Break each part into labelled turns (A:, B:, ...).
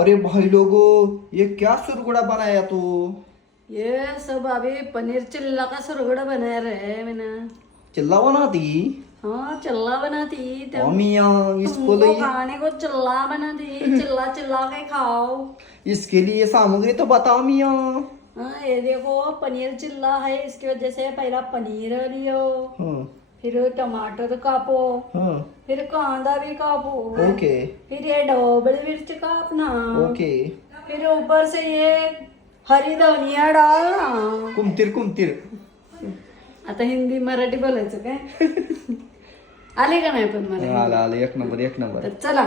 A: अरे भाई लोगो ये क्या सुरगुड़ा बनाया तू?
B: ये सब अभी पनीर चिल्ला का सुरगुड़ा बना रहे हैं मैंने।
A: चिल्ला बनाती?
B: हाँ चिल्ला बनाती। तो
A: अमिया इसको
B: तुमको खाने को चिल्ला बनाती। चिल्ला चिल्ला के खाओ।
A: इसके लिए सामग्री तो बताओ मिया।
B: हाँ ये देखो पनीर चिल्ला है इसकी वजह से पहला पनीर लियो।
A: हाँ।
B: फिर टमाटर कापो
A: हाँ।
B: फिर कांदा भी कापो
A: ओके।
B: फिर ये डबल मिर्च कापना
A: ओके।
B: फिर ऊपर से ये हरी धनिया डालना।
A: कुमतीर कुमतीर।
B: आता हिंदी मराठी बोलायचं काय? आले का नाही पण मला
A: आला आला. एक नंबर एक नंबर.
B: तर चला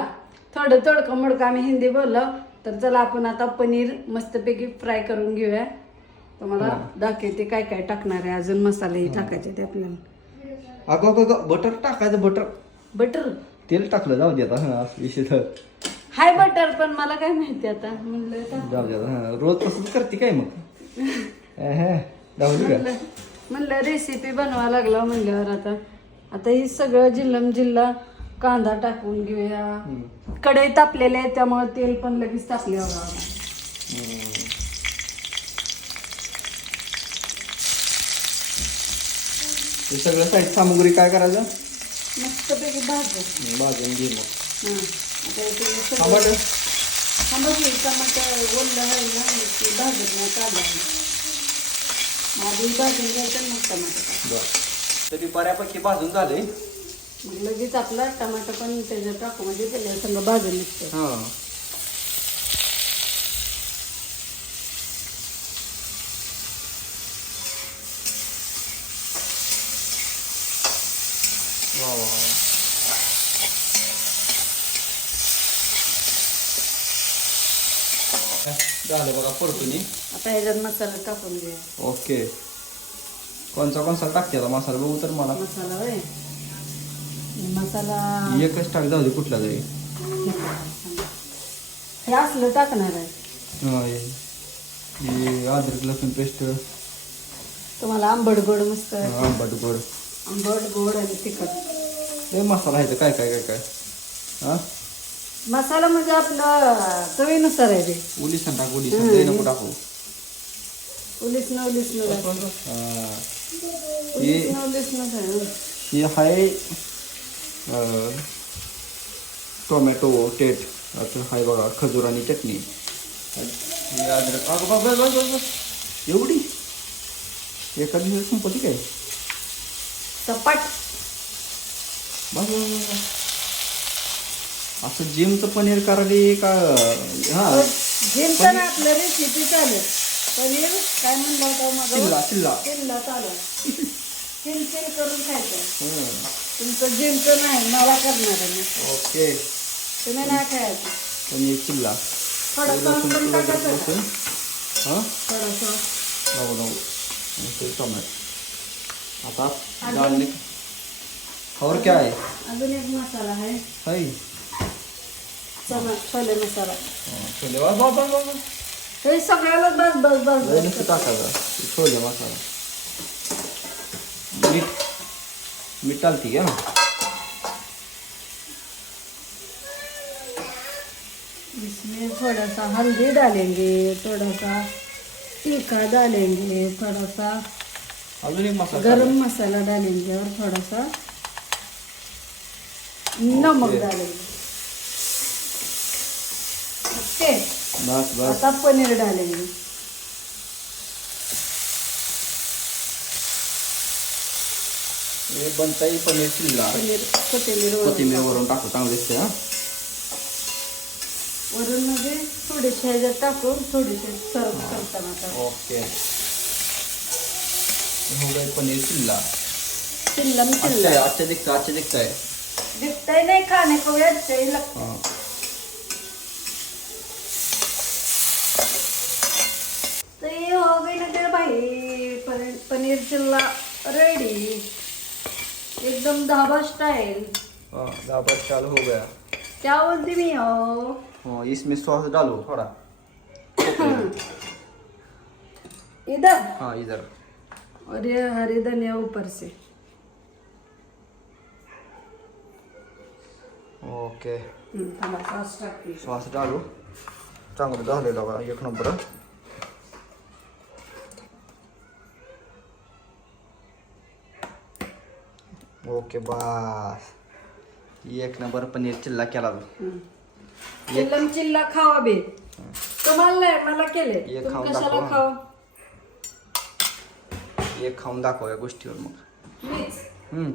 B: थोडं थोडं मोडकं आम्ही हिंदी बोललो. तर चला आपण आता पनीर मस्तपैकी फ्राय करून घेऊया. तुम्हाला दाखवते काय काय टाकणार आहे. अजून मसाले टाकायचे ते आपल्याला.
A: अगं अगं अगं बटर टाकायचं बटर
B: बटर
A: तेल टाकलं जाऊ दे आता हा विषय तर.
B: हाय बटर पण मला काय माहिती आता? म्हणलं
A: जाऊ दे आता हा रोज तसंच करते काय मग? अहं, जाऊ दे का?
B: म्हणलं म्हणलं रेसिपी बनवा लागला म्हणल्यावर आता. आता ही सगळं जिल्लम जिल्हा कांदा टाकून घेऊया. कढई तापलेले आहे त्यामुळे तेल पण लगेच तापले
A: हे सगळं साईड सामुग्री काय करायचं?
B: मस्तपैकी भाजू
A: भाजून घे मग.
B: हां. आता इथे सगळं
A: टमाटर
B: थांबवली टमाटर ओलं आहे ना ते भाजत नाही काढलं आधी भाजून घ्यायचं मग टमाटर टाकायचं.
A: बर. तरी बऱ्यापैकी भाजून झाले
B: मग लगेच आपला टमाटर पण त्याच्यात टाकू म्हणजे त्याला सगळं भाजून निघतं
A: हा. वा वा वा. झालं बघा परतून
B: आता ह्याच्यात मसाला टाकून घेऊया
A: ओके. कोणचा कोणचा टाकते मसाला? बघू तर मला.
B: मसाला होय. मसाला
A: एकच टाक जाऊ दे कुठला तरी.
B: हे असलं टाकणार आहे.
A: हा, हे हे अद्रक लसूण पेस्ट.
B: तुम्हाला आंबट गोड मस्त
A: आंबट गोड.
B: आंबट गोड आणि तिखट.
A: लय मसाला आहे इथं. काय काय काय काय? हा?
B: मसाला म्हणजे आपलं चवीनुसार आहे ते.
A: उलिसन टाक उलिसन लय नको टाकू.
B: उलीस न उलीस न
A: हा.
B: उलीस न उलीस न आहे.
A: हे आहे अं, टोमॅटो टेट आता हाय बघा खजूर आणि चटणी. हे अद्रक अगं बघ, बघ, बघ, बघ, बघ. एवढी? एका दिवसात संपत्ती काय? बघ. असं जिमचं पनीर करायला का हा.
B: जिमचं ना आपलं रेसिपी चालेल पनीर काय म्हणलं होतं मग?
A: चिल्ला चिल्ला.
B: चिल्ला चालेल चिल चिल करून खायचं. तुमचं जिमचं नाही मला करणार आहे.
A: ओके.
B: तुम्ही नाही खायचं.
A: पनीर चिल्ला.
B: थोडं
A: लसूण
B: पण टाकायचं
A: लसूण हां?
B: थोडंसं
A: टोमॅटो. आता? डालने और क्या है?
B: एक मसाला
A: है।
B: छोले मसाला.
A: हाँ, छोले.
B: हे सगळ्याला बस बस बस बस.
A: छोले मसाला. मीठ. मीठ डालती क्या
B: इसमें थोड़ा सा हल्दी डालेंगे थोड़ा सा तीखा डालेंगे थोड़ा सा
A: अजून एक मसाला
B: गरम मसाला डालेंगे और थोड़ा सा नमक
A: ओके. बस बस.
B: आता पनीर डालेंगे
A: हे बनता येईल पनीर चिल्ला
B: पनीर कोथिंबीर वरून
A: टाकू. चांगली दिसते हा.
B: वरून मध्ये थोडीशी ह्याच्यात टाकून थोडीशी सर्व करताना.
A: ओके. हो गए पनीर चिल्ला।
B: चिल्ला मी
A: अच्छा
B: चिल्ला
A: है अच्छा दिखता अच्छा दिखता है।
B: दिखता ही नहीं खाने को भी अच्छा ही लगता।
A: हाँ।
B: तो ये हो गई ना तेरे भाई पनीर चिल्ला रेडी एकदम ढाबा स्टाइल
A: हाँ दाबा चालू हो गया।
B: क्या बोलती मी हो
A: हाँ इसमें सॉस डालो थोड़ा।
B: इधर।
A: हाँ इधर।
B: और ये हरी धनिया ऊपर से।
A: ओके।
B: हम्म,
A: डालो। चांगलं झालेलं बघा एक नंबर। ओके बस। एक नंबर पनीर चिल्ला केला तू.
B: चिल्लम चिल्ला खावा बे तुम्हाला नाही मला केले
A: एक
B: तुम्ही
A: खाऊन
B: कशाला
A: दाखवा.
B: खावा
A: एक खाऊन दाखव या गोष्टीवर मग.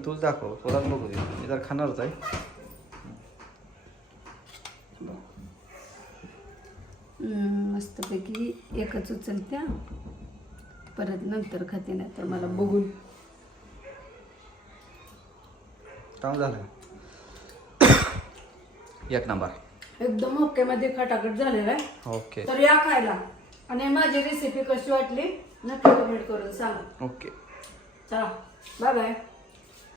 A: तूच दाखव. तुलाच बघू दे. मी तर खाणारच आहे.
B: मस्तपैकी एकच उचलत्या. परत नंतर खाते नाही तर मला बघून.
A: काम झालं. एक नंबर.
B: एकदम ओके मध्ये खटाखट झालेला आहे.
A: ओके.
B: तर या खायला. आणि माझी रेसिपी कशी वाटली? नक्की कमेंट करून सांगा.
A: ओके
B: चला बाय बाय